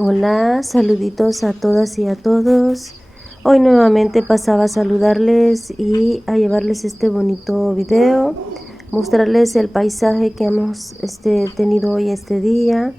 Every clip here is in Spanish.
Hola, saluditos a todas y a todos. Hoy nuevamente pasaba a saludarles y a llevarles este bonito video, mostrarles el paisaje que hemos tenido hoy este día,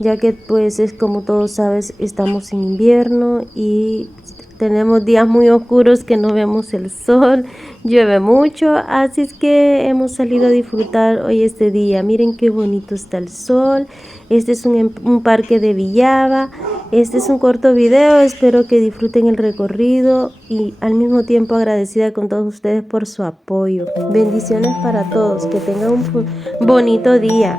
ya que pues es como todos sabes, estamos en invierno y tenemos días muy oscuros que no vemos el sol, llueve mucho, así es que hemos salido a disfrutar hoy este día. Miren qué bonito está el sol. Este es un parque de Villava. Este es un corto video, espero que disfruten el recorrido y al mismo tiempo agradecida con todos ustedes por su apoyo. Bendiciones para todos, que tengan un bonito día.